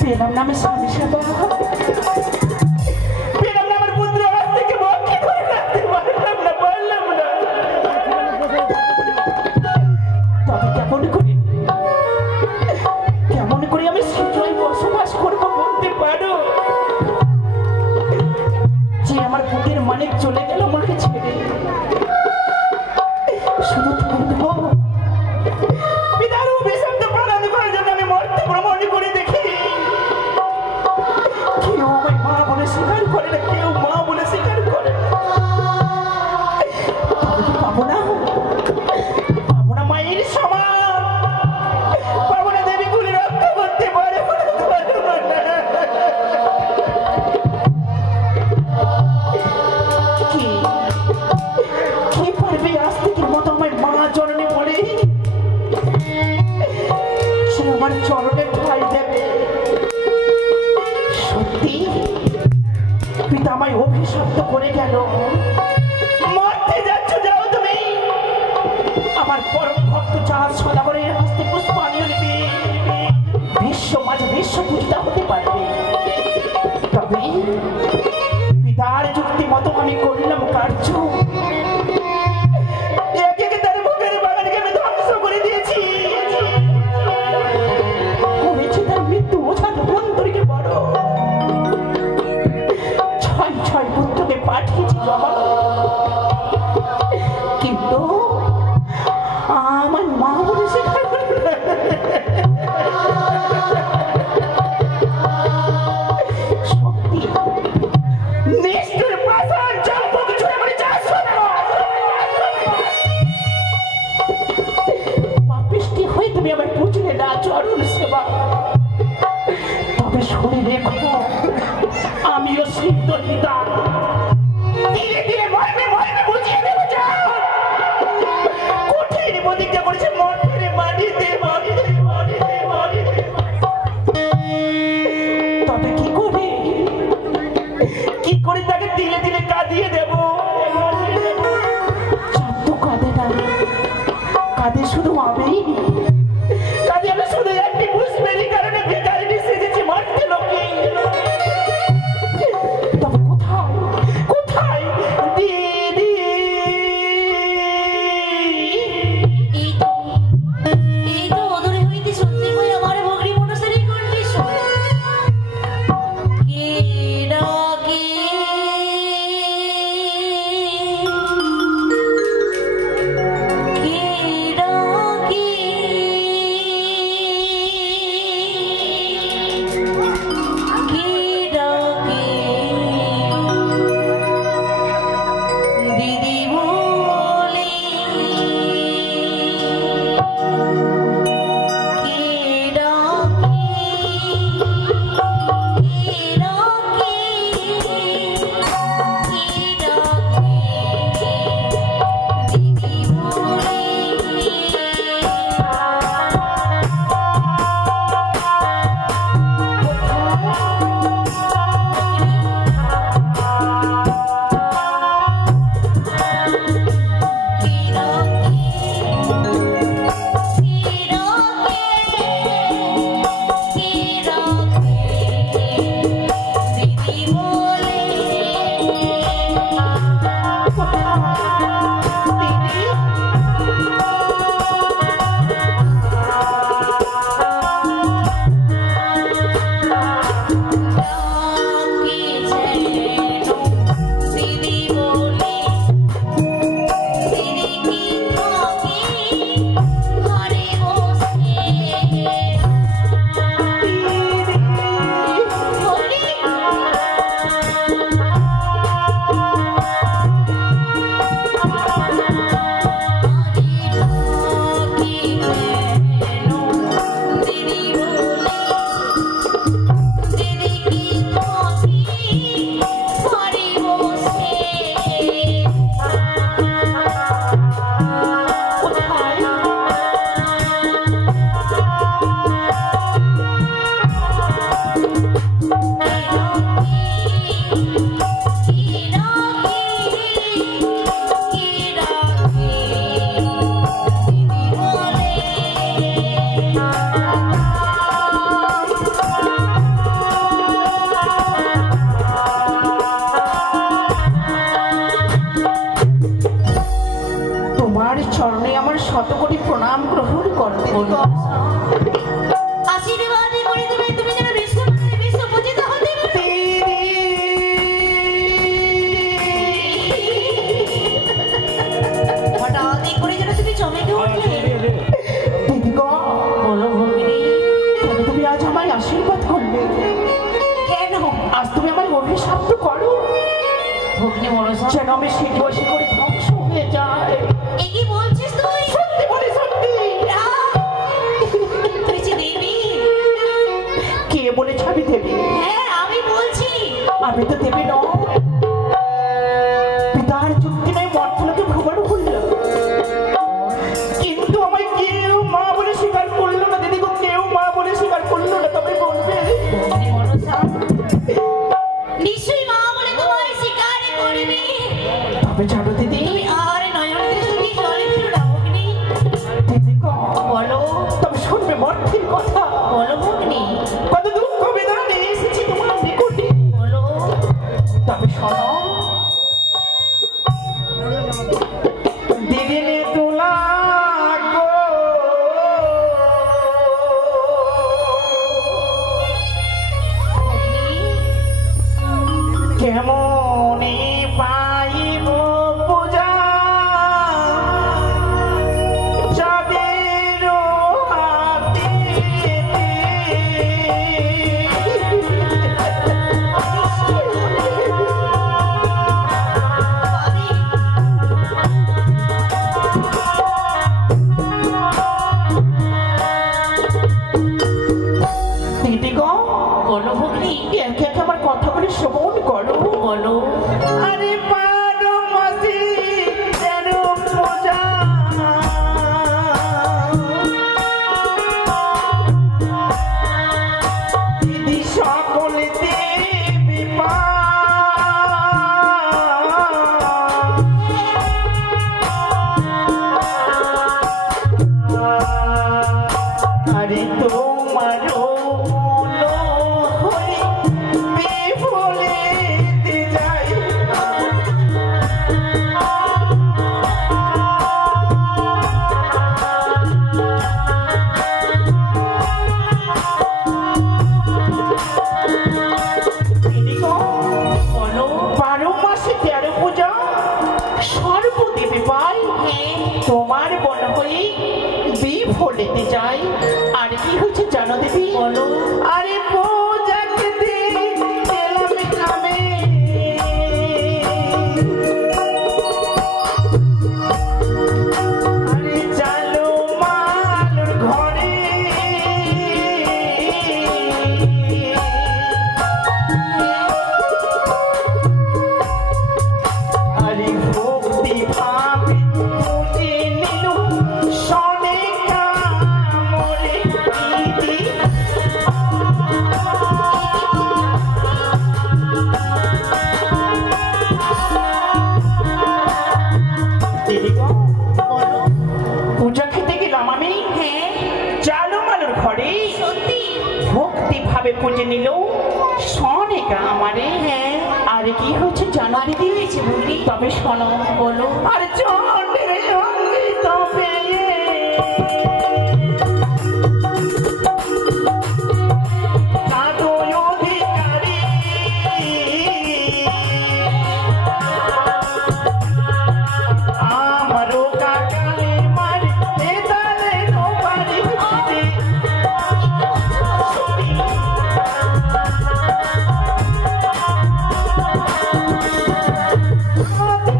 পেলাম না আমি স্বামী সেবা, পেলাম না আমার পুত্র আমার থেকে রক্ষা করে রাখতে পারলাম না, পারলাম না। তবে কেমন করে আমি শীঘ্রই বসবাস করবো বলতে পারো? যে আমার বুকের মানিক চলে গেল আমাকে ছেড়ে, শুধু পিতার অভিশপ্ত প্রণাম করার জন্য আমি মর্তে ভ্রমণ করে দেখি কেউ আমায় মা বলে স্বীকার করে না, কেউ মা বলে স্বীকার করে না। পাবো না মায়ের সমান, পাবো না দেবী গুলি রক্ষা করতে পারবো না। কি পারবে আস্তিকের মতো আমার মা জননী বলে সে আমার চরণে ঠাঁই দেবে? সত্যি পিতা আমায় অভিশপ্ত করে গেল। মরতে যাচ্ছ, যাও তুমি। আমার পরম ভক্ত চাঁদ সদাগরের হস্তে পুষ্পাঞ্জলি দিয়ে বিশ্ব মাঝে বিশ্ব পূজিতা হতে পারবে। তবে পিতার যুক্তি মতো আমি করলাম কার্য। তার মুখের বাগানকে আমি ধ্বংস করে দিয়েছি। করেছি তার মৃত্যু ওঝার অন্তরীকে বড়। ছয় পুত্রকে পাঠিয়েছি জমা, কিন্তু আমার মা বলে স্বীকার করল না। সত্যি নিষ্ঠুর প্রাসাদ চম্পক ছুড়ে মারি চাষ পাপিষ্টি হয়ে তুমি আমার বুঝলে না চরণ সেবা। তবে শুনে রেখো আমিও সিদ্ধ পিতা, ধীরে ধীরে মরবে বুঝিয়ে দেবো। যাও, কঠিন প্রতিজ্ঞা করেছে মঠের মাটিতে। তবে কি করে তাকে দিলে দিলে কাঁদিয়ে দেব? কাঁদে না, কাঁদে শুধু আমি, কাঁদে আমি শুধু একটি পুষ্পেরই কারণে ভিখারিণী সেজেছি মারতে লোকে। তবে কোথায় আমায় আশীর্বাদ করবে। কেন? আজ তুমি আমায় অভিশাপ তো করো ভগ্নী মনসা, যেন আমি সিদ্ধবাসী করে ধ্বংস হয়ে যায়। এ কি বলছিস তুই? সত্যি বলে সত্যি। তুই যে দেবী। কে বলেছে আমি দেবী? হ্যাঁ আমি বলছি। আমি তো দেবী নয়, পিতার যুক্তি নয় মর্তলোকে ভ্রমণ করলাম, কিন্তু আমায় কেউ মা বলে স্বীকার করলো না। দিদি গো, কেউ মা বলে স্বীকার করলো না। তবে বলবে ভগ্নী মনসা, নিশ্চয়ই মা বলে তোমায় স্বীকার করবে। তবে জানো দিদি, তুমি আর নয়ন দৃষ্টি জলে ফেলো না ভগ্নী। দিদি গো, বলো। তবে শুনবে মর্তের কথা। বলো ভগ্নী। কত দুঃখ বেদনা নিয়ে এসেছি তোমার নিকটে। বলো। তবে শোনো, দিদি নে তোলা গো, কেমনে পাইব পূজা যাদের হাতে। দিদি গো, বলো ভগ্নী। একে একে আমার কথা বলে শ্রবণ করো। বলো। আরে বারো মাসে তেরো পূজা, দিদি সকলে দেবী মা। আরে তোমারও মনো হয়ে বিফলে যাই। দিদি গো, বলো। 12 মাসে 13 পূজা সর্বদেবী পাই। হ্যাঁ। তোমার বন হয়ে বিফলেতে যাই। আর কি হচ্ছে জানো দিদি? বলো। আরে পূজাকে দিলাম আমি, আরে চালো মালুর ঘরে, আরে ভক্তি ভাবে পুজে নিল সনে কামড়ে দিদি। দিদি গো, বলো। পূজা খেতে গেলাম আমি। হ্যাঁ। চালো মালুর ঘরে, সত্যি? ভক্তি ভাবে পুজে নিল সনে কামড়ে। হ্যাঁ। আর কি হচ্ছে জানো আর কি হয়েছে ভগ্নী? তবে শোনো। বলো। আর চন্ডের সঙ্গে তবে সাধুই অধিকারী, আমারও কাকালে মারি এদারে নোবারি দিদি।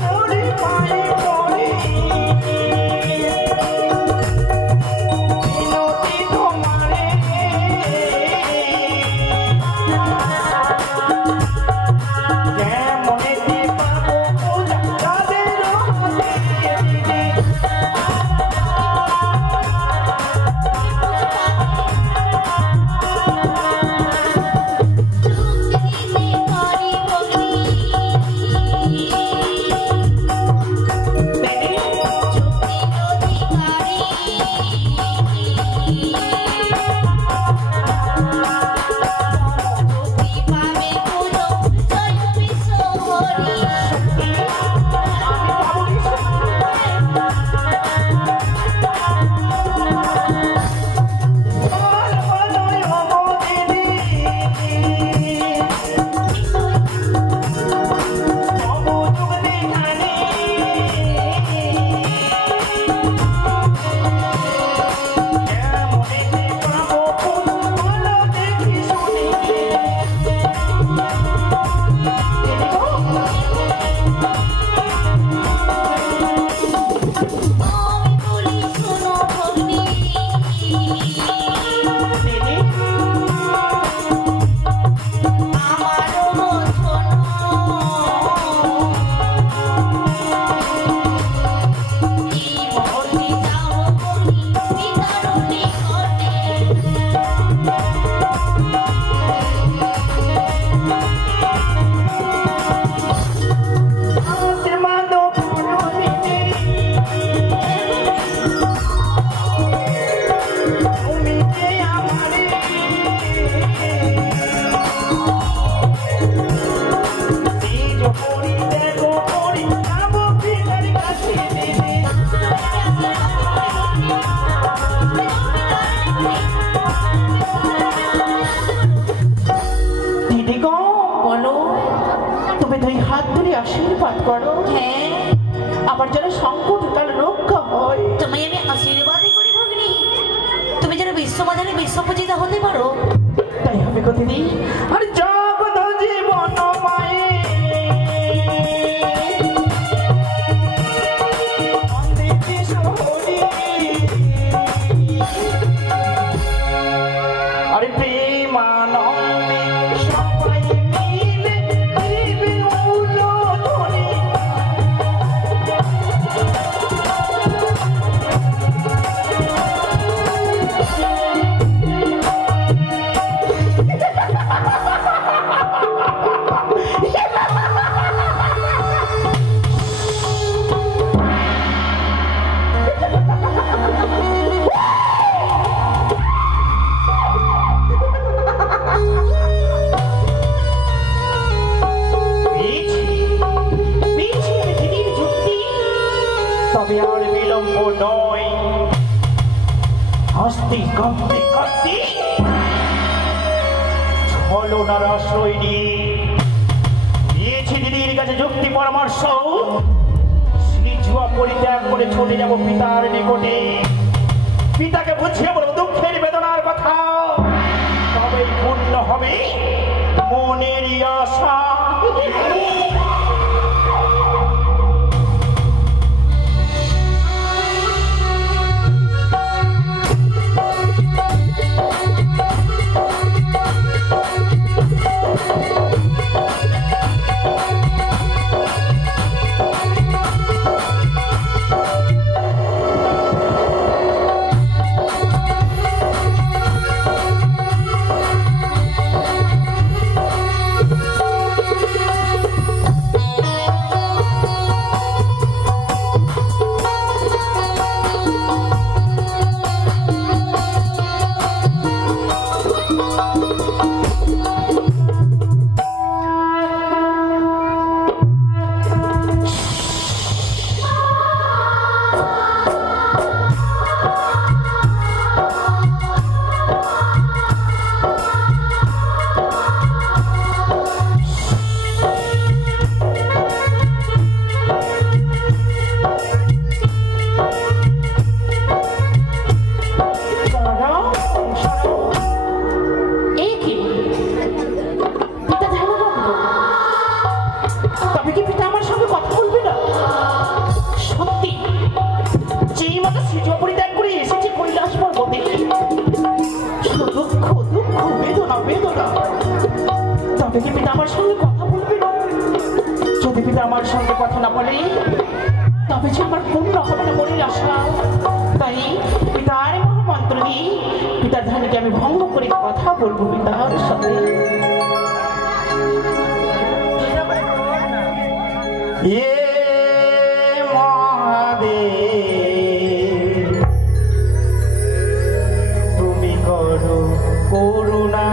মরে পায়ে পড়ে দুই হাত ধরে আশীর্বাদ করো, হ্যাঁ, আমার যেন সংকট কাল রক্ষা হয়। তোমায় আমি আশীর্বাদই করি ভগ্নী, তুমি যেন বিশ্ববাজারে বিশ্বপূজিতা হতে পারো। তাই হবে গো দিদি। আর জগৎ জীবন মায়ে অন্দিতি শহরে, আরে প্রেমানন্দে সবাই মিলে দিবে উলুধ্বনি। তবে আর বিলম্ব নয়, হাসতে কাঁদতে কাঁদতে ছলনার আশ্রয় নিয়েছি দিদির কাছে যুক্তি পরামর্শ। শ্রীজুয়া পরিত্যাগ করে চলে যাব পিতার নিকটে, পিতাকে বুঝিয়ে বলব দুঃখের বেদনার কথা, তবেই পূর্ণ হবে মনের আশা। আমার সঙ্গে কথা না বলে তবে যে আমার পূর্ণ হবে না মনের আশা। তাই পিতার মহামন্ত্র দিয়ে পিতার ধ্যানকে আমি ভঙ্গ করে কথা বলবো পিতার সাথে। তুমি করো করুণা,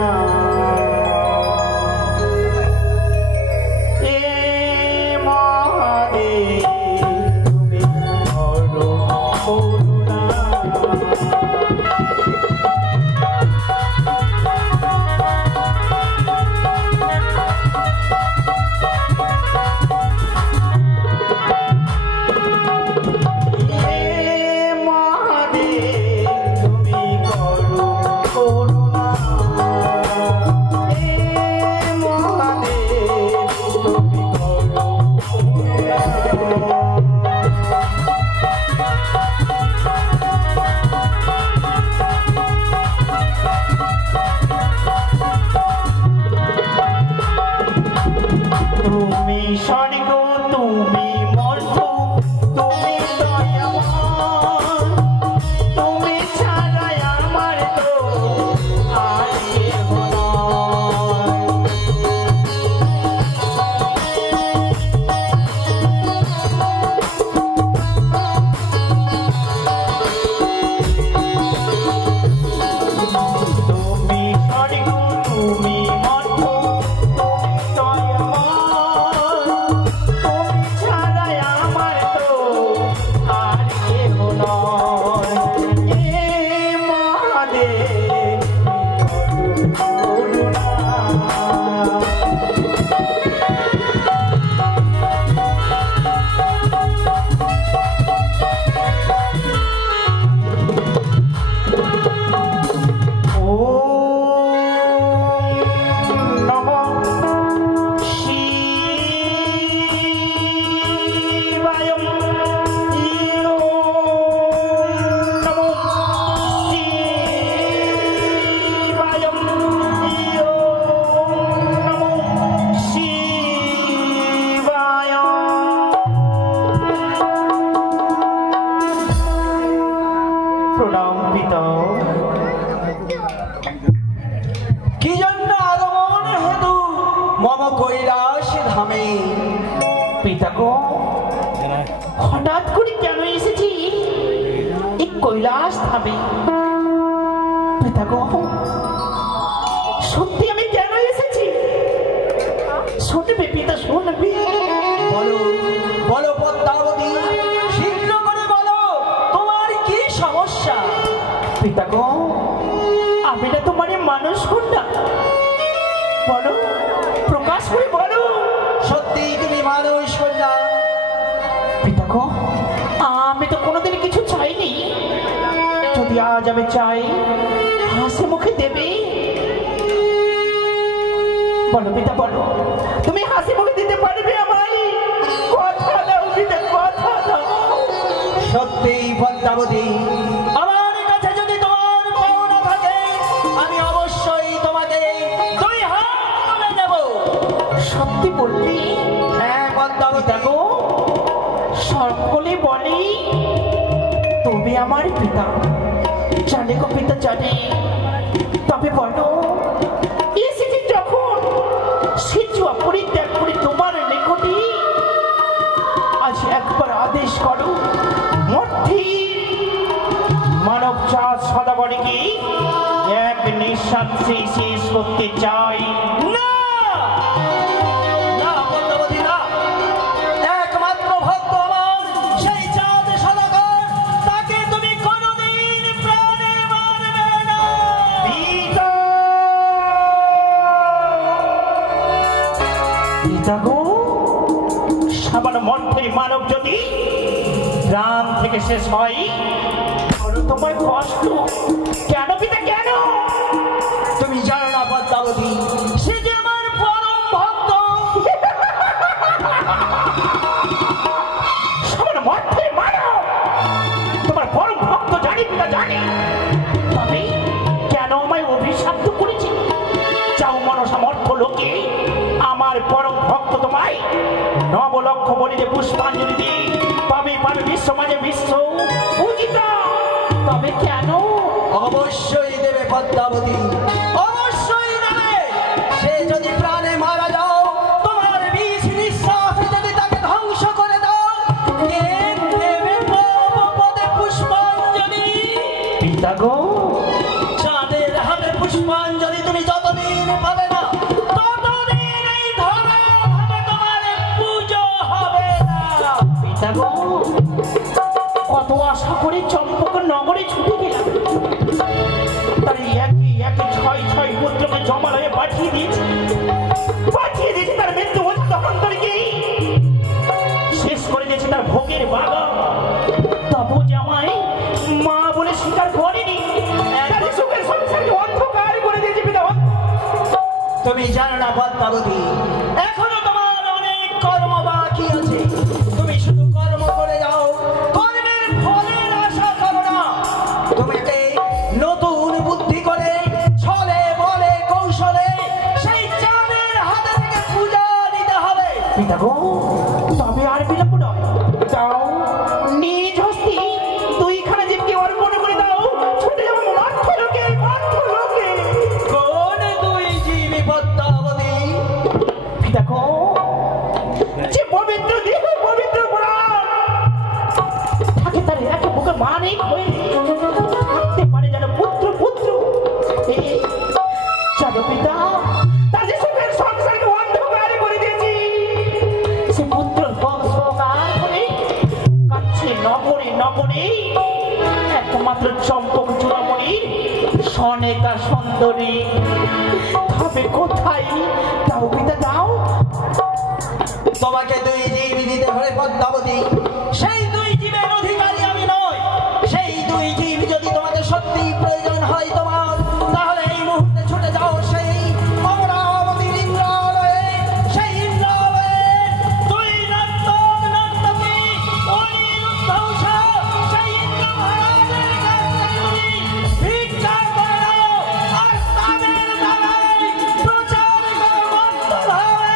কি জন্য আগমন হেতু মম কৈলাস ধামে? পিতা গো, হঠাৎ করে কেন এসেছি এই কৈলাস ধামে? পিতা গো, সত্যি আমি কেন এসেছি? শুনবে পিতা, শুনবে। বলো বলো পদ্মাবতী, শীঘ্র করে বলো তোমার কি সমস্যা? পিতা গো, আমি না তোমার মানুষ কন্যা, বলো, প্রকাশ করে বলো। সত্যি তুমি মানুষ কন্যা? পিতা গো, আমি তো কোনোদিন কিছু চাইনি। যদি আজ আমি চাই, হাসি মুখে দেবে? বলো পিতা, বলো, তুমি হাসি মুখে দিতে পারবে আমায়? কথা দাও পিতা, কথা দাও। সত্যি পদ্মাবতী, আমার কাছে যদি তোমার পাওনা থাকে আমি অবশ্যই তোমাকে 2 হাত তুলে দেব। সত্যি বললি? হ্যাঁ পদ্মাবতী। পিতা গো, সকলে বলি তুমি আমার পিতা, জানে গো পিতা, জানে। তবে বলো, এসেছি যখন সে জুয়া পরিত্যাগ করে তোমার নিকটে, আজ একবার আদেশ করো, মধ্যে মানব চাঁদ সদাগরকে এক নিঃশ্বাসে শেষ করতে চাই। না না পদ্মাবতী, না। একমাত্র ভক্ত আমার সেই চাঁদ সদাগর, তাকে তুমি কোনোদিন প্রাণে মারবে না। পিতা! পিতা গো, সামান্য মধ্যে মানব যদি প্রাণ থেকে শেষ হয়, আরো তোমার কষ্ট কেন পিতা, কেন? তুমি জানো না পদ্মাবতী, সে যে আমার পরম ভক্ত। সামান্য মধ্যে মানব তোমার পরম ভক্ত, জানি পিতা, জানি। তবে কেন আমায় অভিশাপ্ত করেছে? যাও মনসা মর্থ লোকে আমার পরম ভক্ত তোমায় 9 লক্ষ বলিতে পুষ্পাঞ্জলি দিয়ে পাবে পাবে বিশ্ব মাঝে বিশ্ব পূজিতা। তবে কেন? অবশ্যই দেবে পদ্মাবতী, অবশ্যই দেবে। সে যদি প্রাণে মারা যাও, তোমার বিষ নিঃশ্বাসে যদি তাকে ধ্বংস করে দাও, কে দেবে পদে পুষ্পাঞ্জলি? পিতা গো, চাঁদের হাতে পুষ্পাঞ্জলি তুমি যতদিন পাবে না, ততদিন এই ধরা হবে তোমার পুজো হবে না। পিতা গো, কত আশা করে চম্পক নগরে ছুটে গেলাম, তার একে একে 6 পুত্রকে জমালয়ে পাঠিয়ে দিয়েছে তার মৃত্যু হন্তরকে শেষ করে দিয়েছে তার ভোগের বাগান। তবু জামাই মা বলে স্বীকার করেনি, তার সুখের সংসারকে অন্ধকার করে দিয়েছে পিতা। তুমি জানো না পদ্মাবতী, এখনো তোমার অনেক কর্ম বাকি আছে। তুমি শুধু কর্ম করে যাও, কর্মের ফলের আশা করো না। তোমাকে নতুন বুদ্ধি করে ছলে বলে কৌশলে সেই চাঁদের হাতে থেকে পূজা নিতে হবে। পিতা গো, তবে আর বিলম্ব নয়, যাও নিজ হস্তে 2খানা জীবকে অর্পণ করে দাও, ছুটে যাবো মার্থ লোকে, মার্থ লোকে। কোন 2 জীবী পদ্মাবতী? পিতা গো, যে পবিত্র দেহ, পবিত্র প্রাণ থাকে তার একে বুকে মানিক হয়ে থাকতে পারে যেন পুত্র পুত্র। চলো পিতা, তার যে সুখের সংসারকে অন্ধকার করে দিয়েছি, সে পুত্র সংস্কার করে কাছে নগরে নগরে একমাত্র চম্পক চূড়ামণি সনেকা সুন্দরী তবে কোথায়? দাও পিতা, দাও। তোমাকে 2 জীব দিতে হবে পদ্মাবতী। সেই 2 জীবের অধিকারী আমি নই। সেই 2 জীব যদি তোমাদের সত্যি প্রয়োজন হয় তোমার, তাহলে এই মুহূর্তে ছুটে যাও সেই অমরাবতীর ইন্দ্রালয়ে। সেই ইন্দ্রালয়ে 2 নর্তক নর্তকী অনিরুদ্ধৌষা সেই ইন্দ্র মহারাজের কাছ থেকে তুমি ভিক্ষা করে নাও, আর তাদের দ্বারাই প্রচার করে মন্ত্র হবে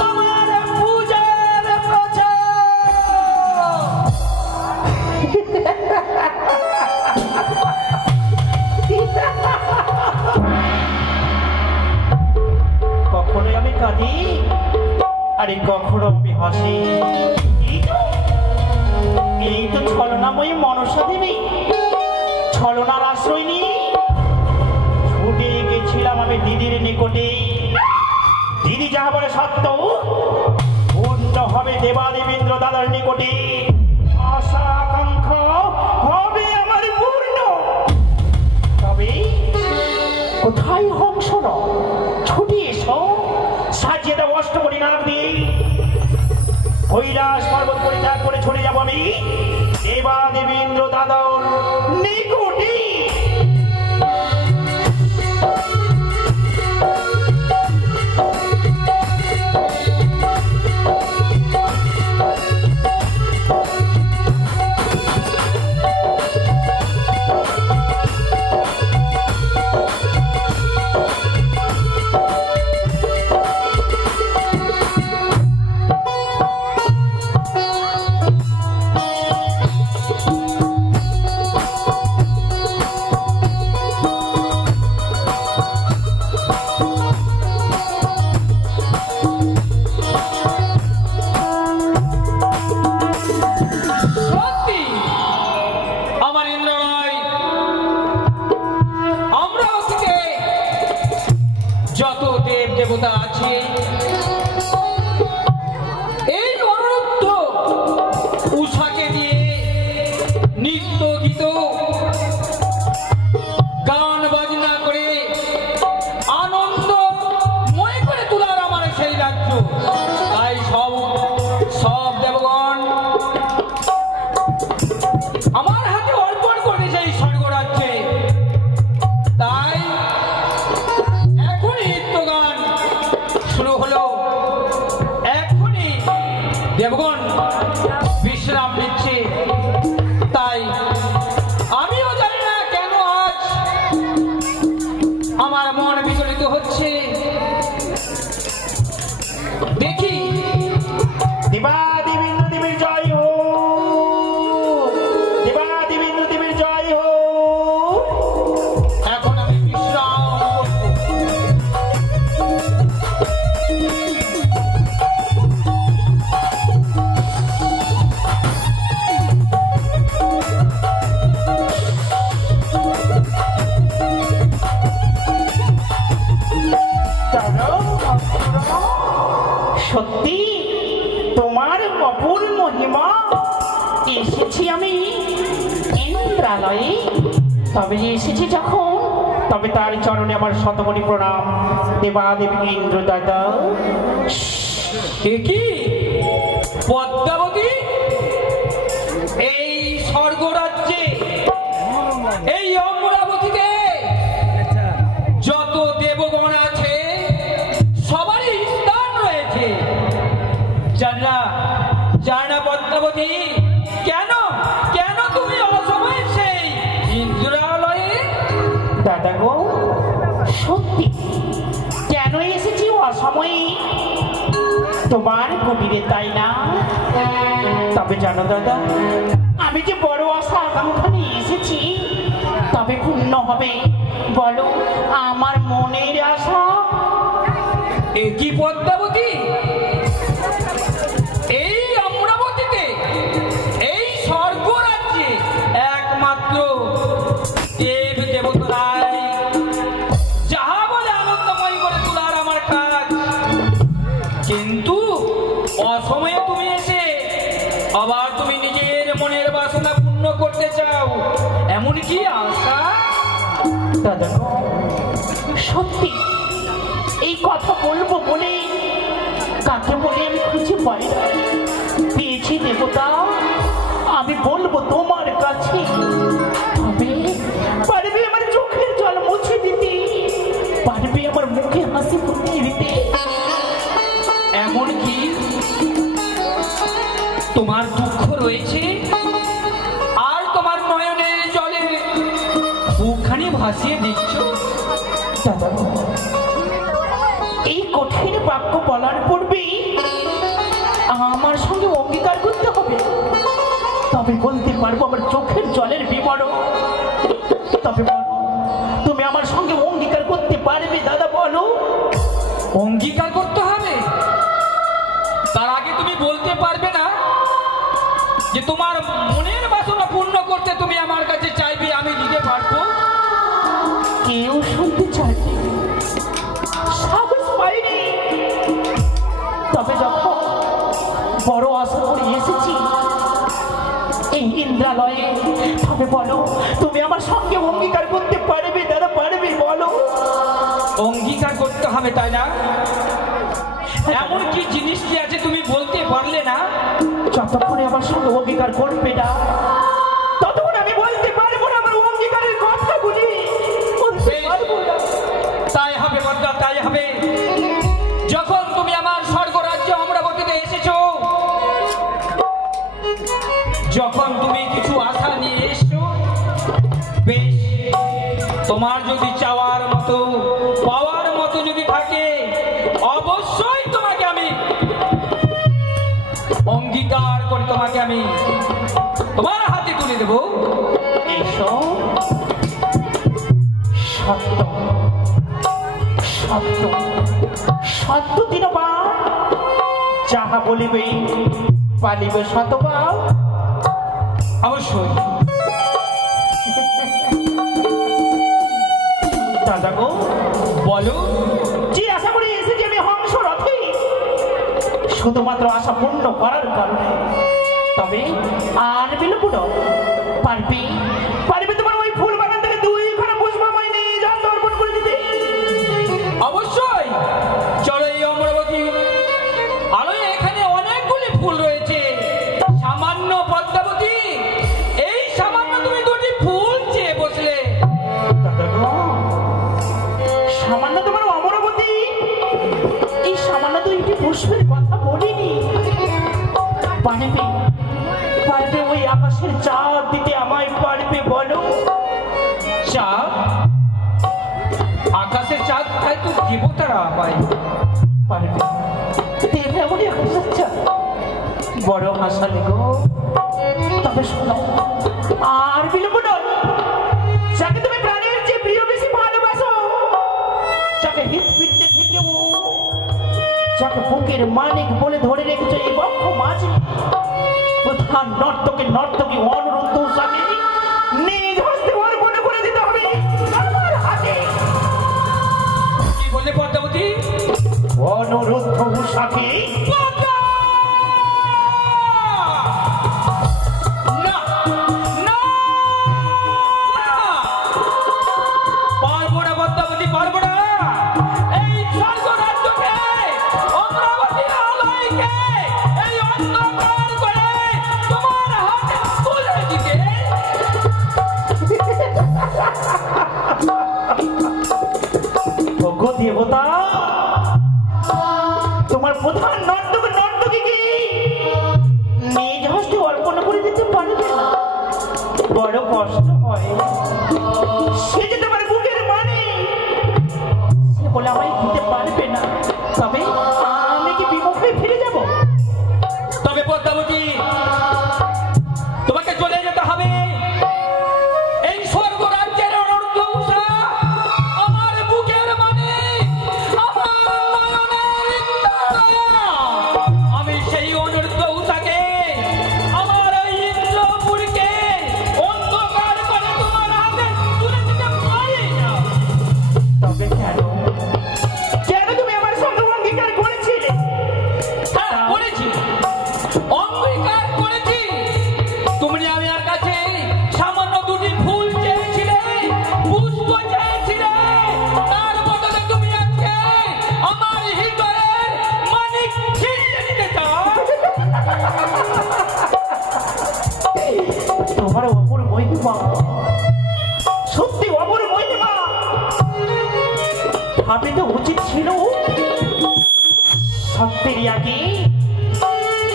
তোমার পূজার প্রচার। কাঁদি আরে কখনো আমি হাসি। এই তো ছলনাময়ী মনসা দেবী, ছলনার আশ্রয় নিয়ে ছুটে গেছিলাম আমি দিদির নিকটে। দিদি যাহা বলে সত্য, পূর্ণ হবে দেবাদেবেন্দ্র দাদার নিকটে। আশা আকাঙ্ক্ষা হবে আমার পূর্ণ। তবে কোথায় হংসরা? ছুটি এসো, সাজিয়ে দাও অষ্টকোটি নাম দিয়ে। কৈলাস পর্বত পরিত্যাগ করে ছড়ে যাব আমি দেবাদেবেন্দ্র দাদার নিকটে। দেবগণ বিশ্রাম নিচ্ছে, তাই আমিও জানি না কেন আজ আমার মন বিচলিত হচ্ছে। দেখি দেবাদেবেন্দ্র দেবীর জয় হো, দেবাদেবেন্দ্র দেবীর জয় হো। এখন আমি বিশ্রাম সত্যি তোমার অপূর মহিমা। এসেছি আমি ইন্দ্রালয়ে, তবে এসেছি যখন তবে তার চরণে আমার শতকোটি প্রণাম। দেবাদেবী ইন্দ্র দাদা। কি পদ্মাবতী এই স্বর্গরাজ্যে এই অমরাবতীতে যত দেবগণ আছে সবারই স্থান রয়েছে। জানা পদ্মাবতী, কেন কেন তুমি অসময়ে সেই ইন্দ্রালয়ে? দাদা গো, সত্যি কেন এসেছি অসময়ে তোমার কুটিরে, তাই না? তবে জানো দাদা, আমি যে বড় আশা আকাঙ্ক্ষা নিয়ে এসেছি, তবে পূর্ণ হবে বলো আমার মনের আশা। কি পদ্মাবতী, এই অমরাবতীতে এই স্বর্গরাজ্যে একমাত্র দেব দেবতারাই যাহা বলে আনন্দময় করে তোলার আমার কাজ। কিন্তু অসময়ে তুমি এসে আবার তুমি নিজের মনের বাসনা পূর্ণ করতে চাও, এমন কি আশা? দাদা গো, সত্যি এই কথা বলবো বলে কাকে বলে আমি খুঁজে পাই না। পেয়েছি দেবতা, আমি বলবো তোমার কাছে। তবে পারবে আমার চোখের জল মুছে দিতে, পারবে আমার মুখে হাসি ফুটিয়ে দিতে। এমন কি তোমার দুঃখ রয়েছে আর তোমার নয়নের জলের বুকখানি ভাসিয়ে দিচ্ছ? দাদা গো, এই কঠিন বাক্য বলার পূর্বে আমার সঙ্গে অঙ্গীকার করতে হবে, তবে বলতে পারবো আমার চোখের জলের বিবরণ। তবে বলো, তুমি আমার সঙ্গে অঙ্গীকার করতে পারবে দাদা? বলো। অঙ্গীকার করতে হবে? ইন্দ্রালয়ে। তবে বলো, তুমি আমার সঙ্গে অঙ্গীকার করতে পারবে দাদা, পারবে? বলো। অঙ্গীকার করতে হবে তাই না? এমন কি জিনিস কি আছে তুমি বলতে পারলে না? যতক্ষণে আমার সঙ্গে অঙ্গীকার করবে না, ততক্ষণ আমি বলতে পারবো না আমার অঙ্গীকারের কথাগুলি, বলতে পারবো না। তাই হবে বদ্দা, তাই হবে। যখন তুমি আমার স্বর্গরাজ্য অমরাবতীতে এসেছো, যখন তুমি কিছু আশা নিয়ে এসছো, বেশ, তোমার যদি চাওয়ার মতো পাওয়ার মতো যদি থাকে, অবশ্যই তোমাকে আমি অঙ্গীকার করে তোমাকে আমি তোমার হাতে তুলে দেবো। এইসব সত্য সত্য সত্য দিনবার, যাহা বলিবে পালিবে শতবার। অবশ্যই। দাদা গো, বলো। যে আশা করে এসেছি আমি হংস রথে, শুধুমাত্র আশা পূর্ণ করার কারণে। তবে আর বিলম্ব নয়, পারবে পারবে তোমার ওই ফুল বাগান থেকে 2খানা পুষ্পময় নিয়ে জল অর্পণ করে দিতে? অবশ্যই। চলো এই অমরাবতী আলোয়, এখানে অনেকগুলি ফুল রয়েছে। সামান্য পদ্মাবতী, এই সামান্য তুমি 2টি ফুল চেয়ে বসলে। দাদা গো, সামান্য তোমার অমরাবতী এই সামান্য 2টি পুষ্পের কথা বলিনি। পারবে পারবে ওই আকাশের চাঁদ দিতে আমায়, পারবে? বলো। চাঁদ? আকাশের চাঁদ তাই তো দেবতারা পায়। পারবে দেবে এমনই আকাশের চাঁদ? বড় হাসালে গো। তবে শোনো, আর বিলম্ব নয়, যাকে তুমি প্রাণের চেয়ে প্রিয় বেশি ভালোবাসো, যাকে হৃৎপিণ্ডে থেকেও, যাকে বুকের মানিক বলে ধরে রেখেছো এই বক্ষ মাঝে, প্রধান নর্তকী অনুরুদ্ধ উষাকে নিজ হস্তে অর্পণ করে দিতে হবে আমার হাতে। কি বললে পদ্মাবতী? অনুরুদ্ধ উষাকে? না, না, পারবো না পদ্মাবতী, পারবো না। এই স্বর্গরাজ্যকে, অমরাবতী আলয়কে এই অন্ধকার করে তোমার হাতে তুলে দিতে। ওগো দেবতা, তোমার প্রধান নর্তকীকে নিজ হস্তে অর্পণ করে দিতে পারবে না? বড় কষ্ট হয়। সে যে তোমার বুকের মানে, সে বলে আমায় দিতে পারবে না। তবে আমি কি বিমুখ হয়ে ফিরে যাব? তবে পদ্মাবতী, তোমাকে চলে যেতে হবে। এই স্বর্গরাজ্যের অনর্থ উষা আমার বুকের মানে, আমার নয়নের তারা। আমি সেই অনর্থ উষাকে, আমার ওই ইন্দ্রপুরকে অন্ধকার করে তোমার হাতে তুলে দিতে পারি না। তবে কেন কেন তুমি আমার সঙ্গে অঙ্গীকার করেছিলে? হ্যাঁ, করেছি, অঙ্গীকার করেছি। তুমি আমার কাছে সামান্য 2টি ফুল চেয়েছিলে, পুষ্প চেয়েছিলে, তার বদলে তুমি আজকে আমার হৃদয়ের মানিক ছিনিয়ে নিতে চাও। তোমার অপর মহিমা, সত্যি অপর মহিমা। ভাবিতে উচিত ছিল সত্যের আগে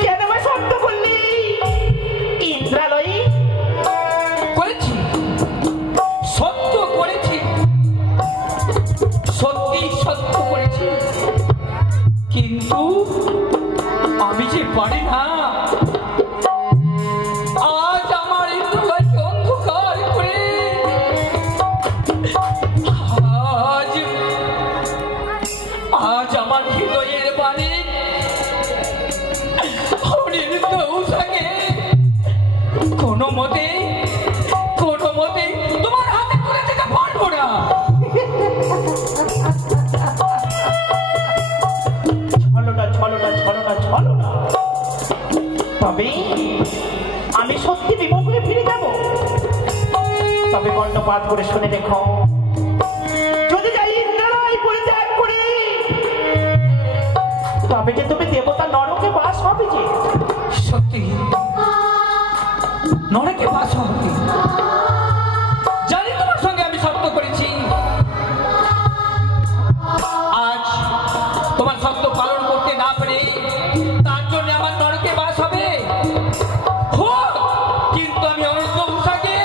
কেন আমায় সত্য করলি ইন্দ্রালয়ে? করেছি, সত্য করেছি, সত্যি সত্য করেছি, কিন্তু আমি যে পারি না। আজ আমার ইন্দ্রলয়কে অন্ধকার করে, আজ আমার হৃদয়ের বাণী অনিরুদ্ধ উষাকে কোনো মতে তোমার হাতে তুলে দিতে পারবো না। ছলনা। তবে আমি সত্যি বিমুখ হয়ে ফিরে তবে কর্ণপাত করে শুনে দেখো, যদি যাই ইন্দ্রালয় পরিত্যাগ করি, তবে যে তুমি দেবতা নরকে বাস হবে যে। সত্যি নরকে বাস হবে? জানি তোমার সঙ্গে আমি সত্য করেছি, আজ তোমার সত্য পালন করতে না পারে তার জন্য আমার নরকে বাস হবে। কিন্তু আমি অনন্ত উষাকে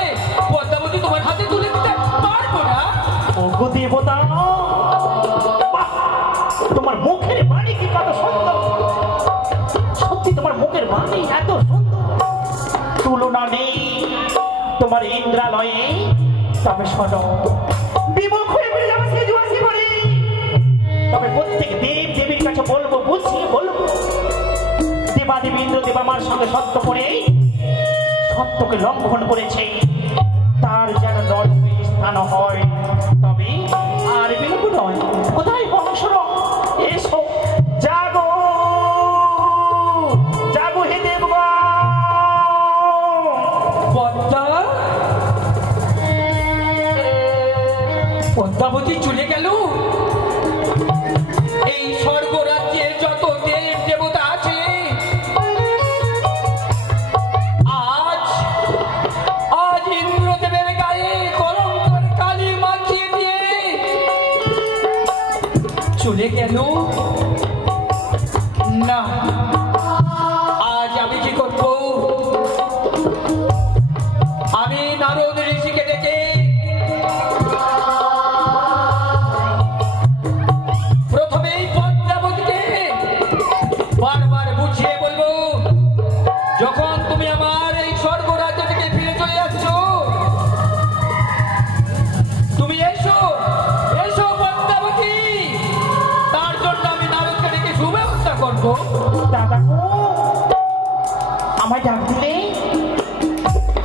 পদ্মাবতী তোমার হাতে তুলে দিতে পারবো না। ওগো দেবতা, বাহ! তোমার মুখের বাণী কি কত সুন্দর! সত্যি তোমার মুখের বাণী এত সুন্দর, তুলনা নেই তোমার ইন্দ্রালয়ে। তবে শোনো, বিমুখ হয়ে বেরিয়ে যাবে সে জুয়াশি বলি। তবে প্রত্যেক দেব দেবীর কাছে বলবো, বুঝিয়ে বলবো, দেবাদেবী ইন্দ্র দেব আমার সঙ্গে সত্য করে সত্যকে লঙ্ঘন করেছে, তার যেন নরকে স্থান হয়। তবে আর বিলম্ব নয়, কোথায় বংশরম? এসো, জাগো জাগো হে দেবগণ। পদ্মাবতী চলে গেল। এই স্বর্গ রাজ্যে যত দেব দেবতা আছে, আজ আজ ইন্দ্রদেবের গায়ে কলঙ্কের কালি মাখিয়ে দিয়ে চলে গেল। না, আজ আমি কি করব? আমি নারদ ঋষিকে ডেকে প্রথমেই পদ্মাবতীকে বারবার বুঝিয়ে বলবো, যখন তুমি আমার এই স্বর্গ রাজ্য থেকে ফিরে চলে যাচ্ছ, তুমি এসো এসো পদ্মাবতী, তার জন্য আমি নারদকে ডেকে সুব্যবস্থা করবো। দাদা গো, আমায় ডাক দিলে?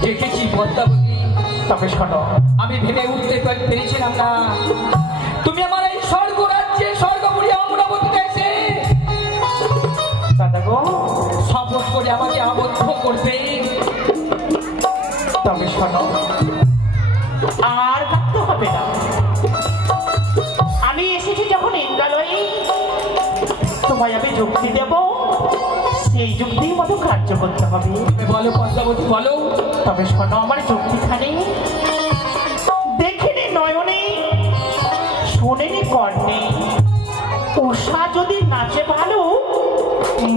দেখেছি পদ্মাবতী, তবে শোনো, আমি ভেবে উঠতে পেরেছিলাম না তুমি আমার এই স্বর্গ রাজ্যে স্বর্গপুরী অমরাবতীতে এসে দাদা গো, শপথ করে আমাকে আবদ্ধ করবে। তবে শোনো, আর ভাবতে হবে না। আমি এসেছি যখন ইন্দ্রালয়ে, তোমায় আমি যুক্তি দেব, সেই যুক্তির মতো কার্য করতে হবে। বলো পদ্মাবতী, বলো। তবে শোনো, আমার যুক্তিখানে দেখিনি নয়নে, শোনেনি কর্ণে, উষা যদি নাচে ভালো,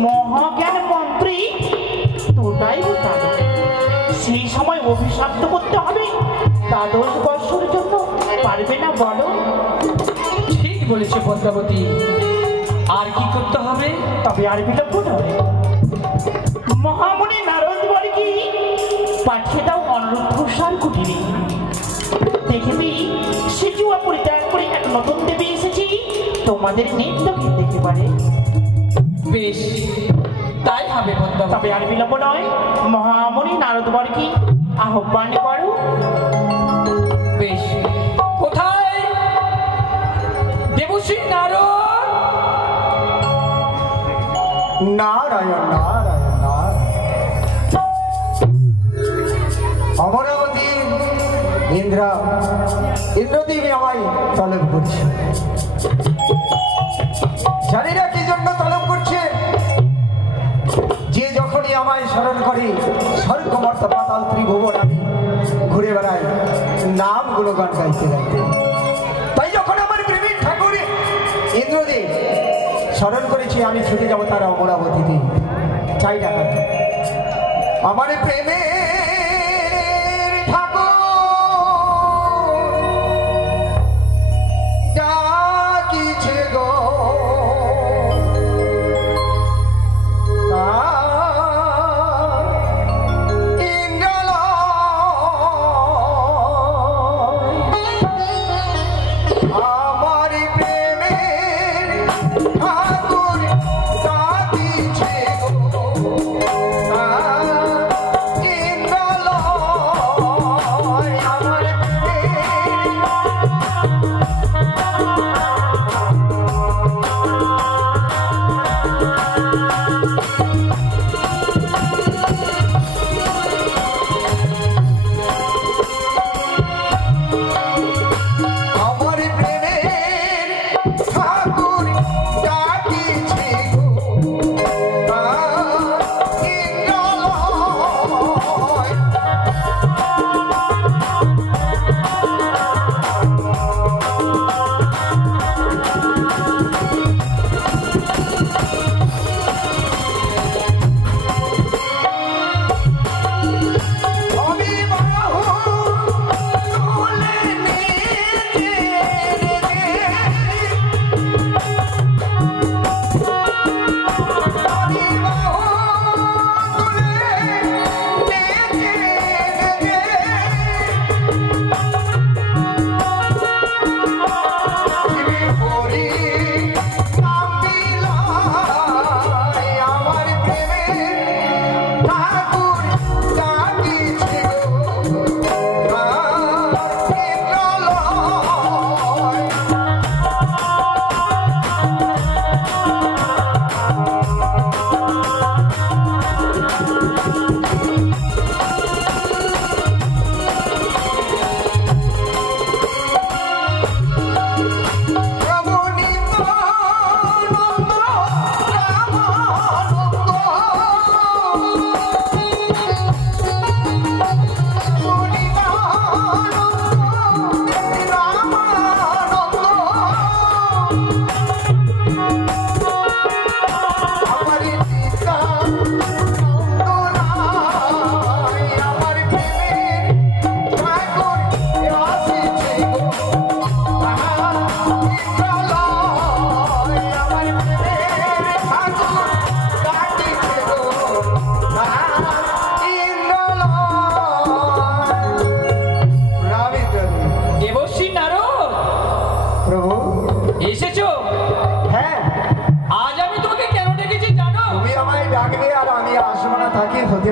মহাজ্ঞান মন্ত্রী তোটাই ভালো। সেই সময় অভিশপ্ত করতে হবে, দ্বাদশ বর্ষের জন্য পারবে না বলো? ঠিক বলেছে পদ্মাবতী, আর কি করতে হবে? তবে আর বিলম্ব নয়, মহামণি নারদ বর্গী পাঠিয়ে দাও অনুরুদ্ধার কুটিরে। দেখবি সিজুয়া পরিত্যাগ করে এক নতুন দেবী এসেছি, তোমাদের নৃত্য গীত দেখতে পারে। বেশ, তাই হবে পদ্মাবতী। তবে আর বিলম্ব নয়, মহামণি নারদ বর্গী আহ্বান করো। বেশ, কোথায় দেবশ্রী নারদ? নারায়ণ নারায়ণ নারায়ণ। অমরাবতী ইন্দ্রদেবী আমায় তলব করছে। জানি না কি জন্য তলব করছে। যে যখনই আমায় স্মরণ করে, স্বর্গ মর্ত পাতাল ত্রিভুবন আমি ঘুরে বেড়াই নাম গুণগান গাইতে গাইতে। তাই যখন আমার প্রেমের ঠাকুর ইন্দ্রদেব স্মরণ করেছি, আমি ছুটে যাবো তার অমরাবতীতে। চাই না আমার প্রেমে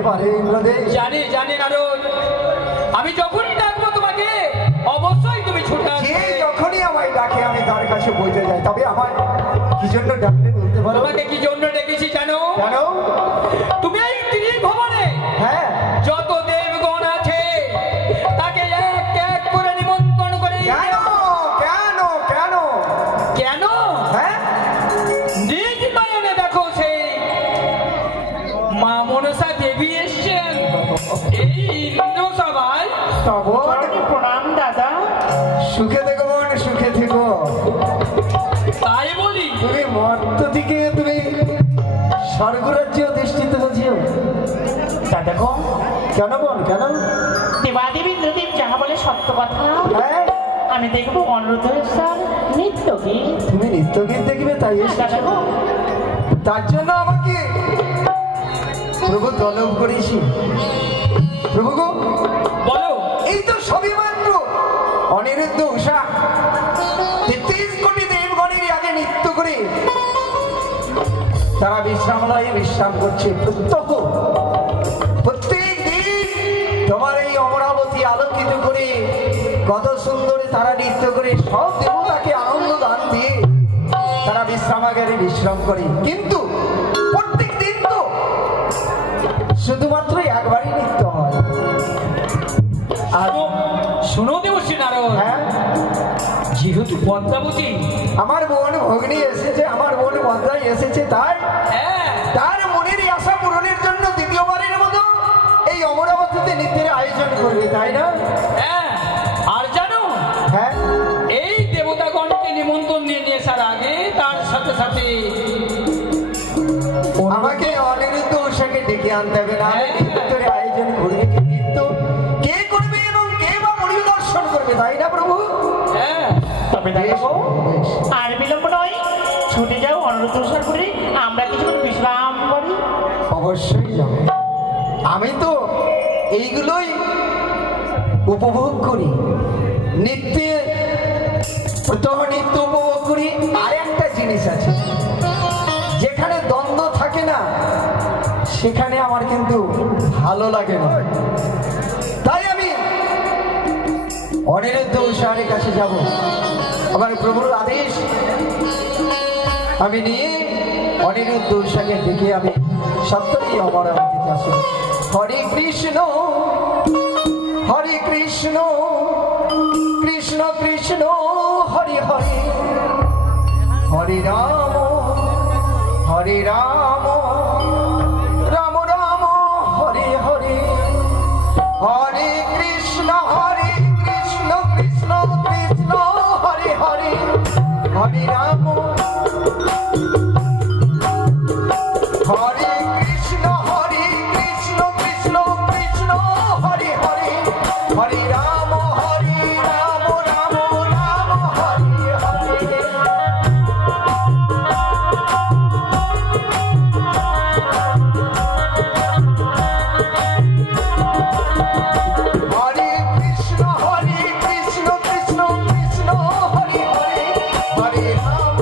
পারে ইন্দ্রদেব? জানি জানি নারদ, আমি যখনই ডাকবো তোমাকে অবশ্যই তুমি ছুটে যে আসবে। যখনই আমায় ডাকে আমি তার কাছে বলতে যাই, তবে আমার কি জন্য ডাকলে বলতে পারো? তোমাকে কি জন্য ডেকেছি জানো? কেন? তুমি এই ত্রিভুবনে হ্যাঁ, যত দেবগণ আছে তাকে এক এক করে নিমন্ত্রণ করে কেন কেন কেন? কেন হ্যাঁ, নিজ নয়নে দেখো সেই মা মনসা দেবী এসছেন এই ইন্দ্র সভায়। চরণে প্রণাম দাদা। সুখে থেকো বোন, সুখে থেকো। তাই বলি তুমি মর্ত থেকে তুমি স্বর্গরাজ্য অধিষ্ঠিত হয়েছিও। দাদা গো, কেন বোন, কেন? দেবাদেবী ইন্দ্রদেব যাহা বলে সত্য কথা। হ্যাঁ, আমি দেখবো অনুরোধেশ্বর নৃত্য কি তুমি নৃত্য গীত দেখবে তাই এসেছো? দাদা গো, তার জন্য আমাকে প্রভু তলব করেছি। প্রভু গো, বলো। এই তো সবই মাত্র অনিরুদ্ধ উষা 33 কোটি দেবগণের আগে নৃত্য করে তারা বিশ্রামালয়ে বিশ্রাম করছে। প্রত্যেক দিন তোমার এই অমরাবতী আলোকিত করে কত সুন্দরে তারা নৃত্য করে সব দেবতাকে আনন্দ দান দিয়ে তারা বিশ্রামাগারে বিশ্রাম করে। কিন্তু প্রত্যেক দিন তো শুধুমাত্র একবারই নৃত্য হয়। আর শোনো দেবশ্রী নারদ, হ্যাঁ, যেহেতু পদ্মাবতী আমার বোন ভগ্নী এসেছে, আমার বোন পদ্মায় এসেছে, তাই হ্যাঁ তার মনের আশা পূরণের জন্য দ্বিতীয়বারের মতো এই অমরাবতীতে নৃত্যের আয়োজন করবে, তাই না? হ্যাঁ, আর জানো হ্যাঁ, এই দেবতাগণকে নিমন্ত্রণ নিয়ে নিয়ে আসার আগে তার সাথে সাথে আমাকে অনিরুদ্ধ উষাকে ডেকে আনতে হবে, না হলে নৃত্যের আয়োজন করবে কি? নৃত্য কে করবে এবং কে বা পরিদর্শন করবে, তাই না প্রভু? হ্যাঁ তবে দাদা গো, বেশ। আর বিলম্ব নয়, ছুটে যাও অনুরোধেশ্বর করে আমরা কিছুক্ষণ বিশ্রাম করি। অবশ্যই যাব। আমি তো এইগুলোই উপভোগ করি, নৃত্যে প্রত্যহ নৃত্য উপভোগ করি। আর একটা জিনিস আছে, যেখানে দ্বন্দ্ব থাকে না সেখানে আমার কিন্তু ভালো লাগে না। তাই আমি অনিরুদ্ধ উষারের কাছে যাব, আমার প্রভুর আদেশ আমি নিয়ে অনিরুদ্ধ উষাকে ডেকে আমি সত্যি অমরাবতীতে আসি। হরে কৃষ্ণ হরে কৃষ্ণ, কৃষ্ণ কৃষ্ণ হরে হরে, হরে রাম হরে রাম, রাম রাম হরে হরে, হরে কৃষ্ণ কৃষ্ণ কৃষ্ণ হরে হরে, হরে রাম হরে কৃষ্ণ কৃষ্ণ কৃষ্ণ হরে হরে, হরে রাম রাম রাম হরে হরে। হরে কৃষ্ণ কৃষ্ণ কৃষ্ণ হরে হরে, হরে রাম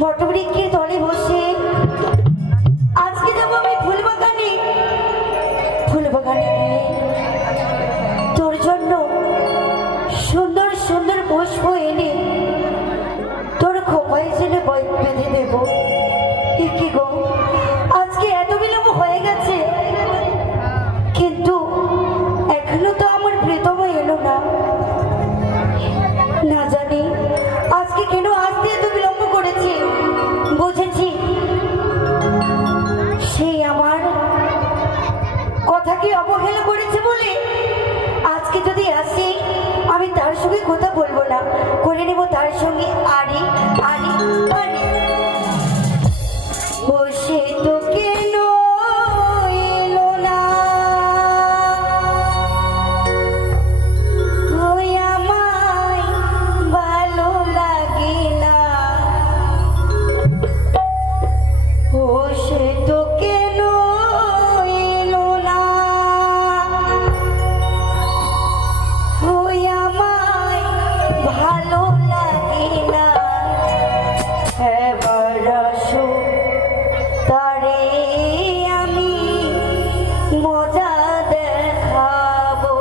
বটবৃক্ষের তলে বসে আজকে যাবো আমি ফুলবাগানে গিয়ে তোর জন্য সুন্দর সুন্দর পুষ্প এনে তোর খোপায় জেনে বেঁধে দেব। কি গো, আজকে এত বিলম্ব হয়ে গেছে, কিন্তু এখনো তো আমার প্রীতম এলো না। না জানি আজকে কেন আসতে এত বিলম্ব করেছে। বুঝেছি, সেই আমার কথাকে অবহেলা করেছে বলে আজকে যদি আসি আমি তার সঙ্গে কথা বলবো না, করে নেব তার সঙ্গে আরে আরে আরে। বসে তো কেন এলো না, ওই আমায় ভালো লাগে না। বসে তো কেন এলো না, ওই আমায় ভালো লাগে না। এবার আসো তারে আমি মজা দেখাবো।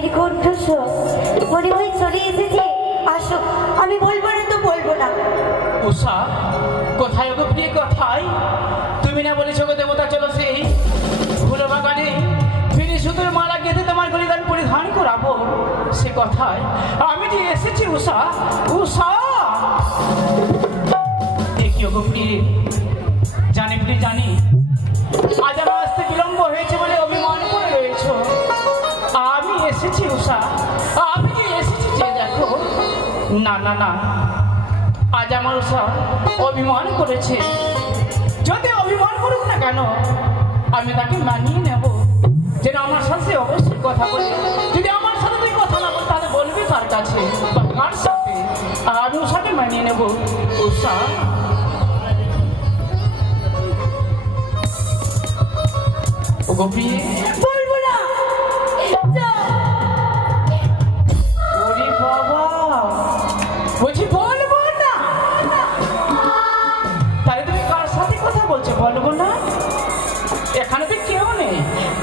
স্বামীর কণ্ঠস্বর মনে হয় চলে এসেছে। আসো, আমি বলবো না তো বলবো না। উষা, কোথায় গো প্রিয়, কোথায়? তুমি না বলেছো গো দেবতা চলো সেই ফুল বাগানে ফিরে সুতোর মালা গেঁথে তোমার বলিদান পরিধান করাবো, সে কথায় আমি যে এসেছি উষা। উষা দেখি গো প্রিয়, জানি প্রিয় জানি আজ আমার আসতে বিলম্ব হয়েছে বলে অভিমান করে রয়েছ। আমি এসেছি উষা, আমি যে এসেছি যে দেখো। না না না, আজ আমার উষা অভিমান করেছে। যদি অভিমান করুক না কেন, আমি তাকে মানিয়ে নেব। যেন আমার সাথে অবশ্যই কথা বলে। যদি আমার সাথে তুই কথা না বল, তাহলে বলবি কার কাছে বা কার সাথে? আমি উষাকে মানিয়ে নেব। উষা ও প্রিয়ে, বলবো না। ওরে বাবা, বলছি বলবো না? তাহলে তুমি কার সাথে কথা বলছো? বলবো না? এখানে তো কেউ নেই।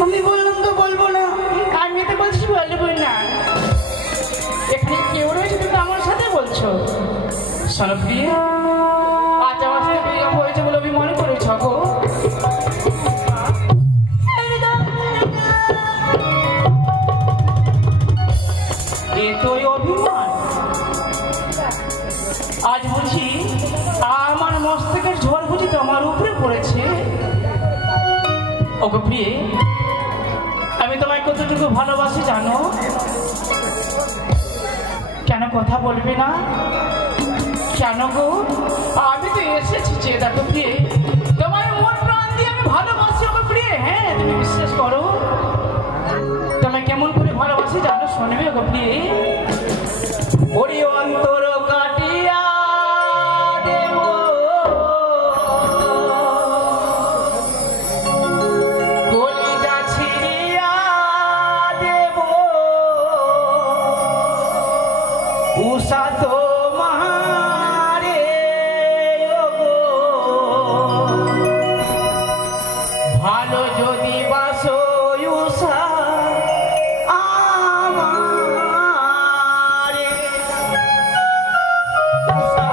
আমি বললাম তো বলবো না। আমি তো বলছি বলবো না। এখানে কেউ রয়েছে, তুমি তো আমার সাথে বলছো। শোনো প্রিয়ে, আজ আমার সাথে বিলম্ব হয়েছে বলে অভিমান করেছ গো। এ তো অভিমান। আজ বুঝি আমার মস্তকের ঝড় বুঝি তো আমার উপরে পড়েছে। ওগো প্রিয়ে, আমি তোমায় কতটুকু ভালোবাসি জানো? কেন কথা বলবে না? কেন গো? আমি তো এসেছি যে দেখো প্রিয়ে, তোমার মন প্রাণ দিয়ে আমি ভালোবাসি ওগো প্রিয়ে। হ্যাঁ, তুমি বিশ্বাস করো। তোমায় কেমন করে ভালোবাসি জানো? শুনবে ওগো প্রিয়ে। ওরে অন্তর কাটিয়া দেব কলিজা ছিড়িয়া দেব, উষা তোমারে ওগো ভালো যদি বাসো উষা আমারে। উষা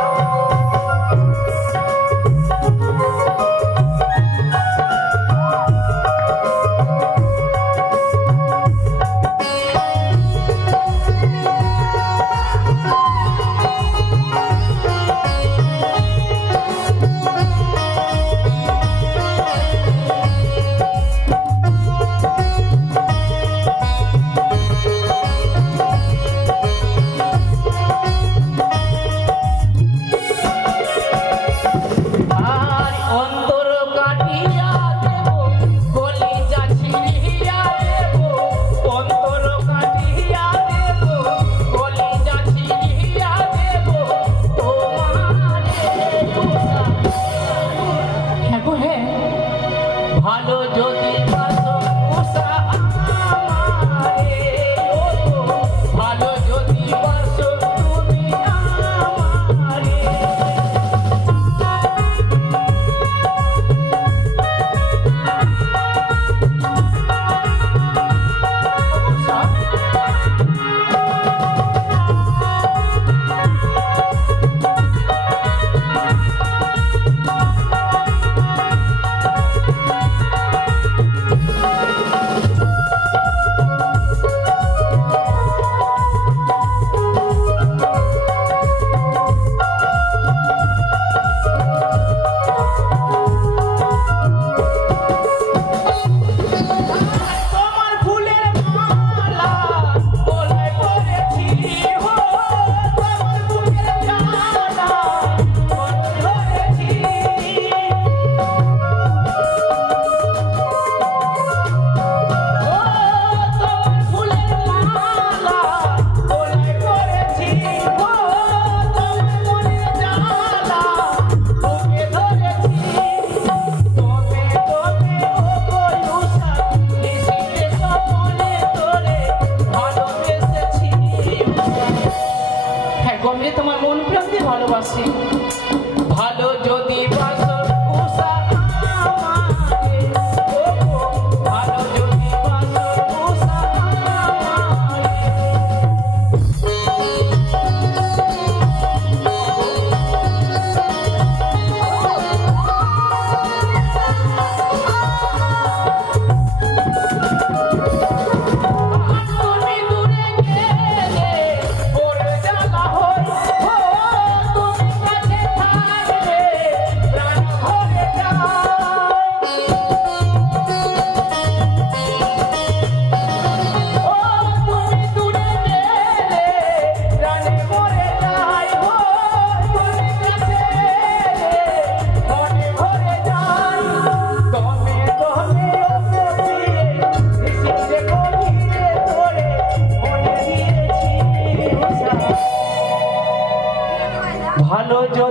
ভালোবাসি ভালো যদি বাসো উষা আমারে, ভালো যদি বাসো উষা আমারে।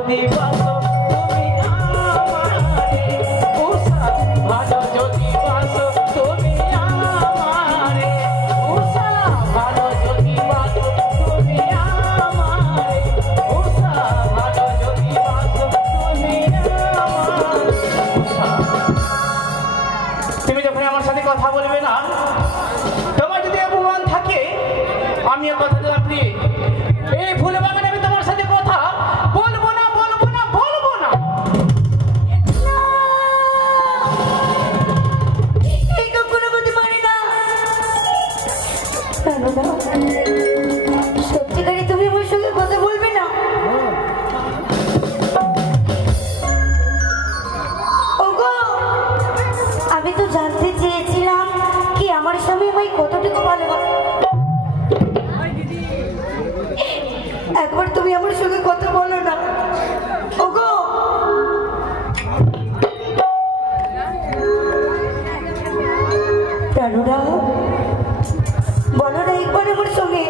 যদি বাসো তুমি আমারে উষা ভালো যদি বাসো তুমি আমারে উষা ভালো যদি বাসো তুমি আমারে উষা ভালো যদি বাসো তুমি আমারে উষা তুমি যখন আমার সাথে কথা বলবে না তোমার যদি অপমান থাকে আমিও কথা দিলাম প্রিয়ে এই ফুল বাগানে আমি তোমার সাথে কথা বলবো না বলবো না বলবো না এই কখনো বলতে পারি না কেন না সত্যিকারই তুমি আমার সঙ্গে কথা বলবে না ওগো আমি তো জানতে চেয়েছিলাম কি আমার স্বামী আমায় কতটুকু ভালোবাসে একবার তুমি আমার সঙ্গে কথা বলো না ওগো প্রাণরা বলো না একবার আমার সঙ্গে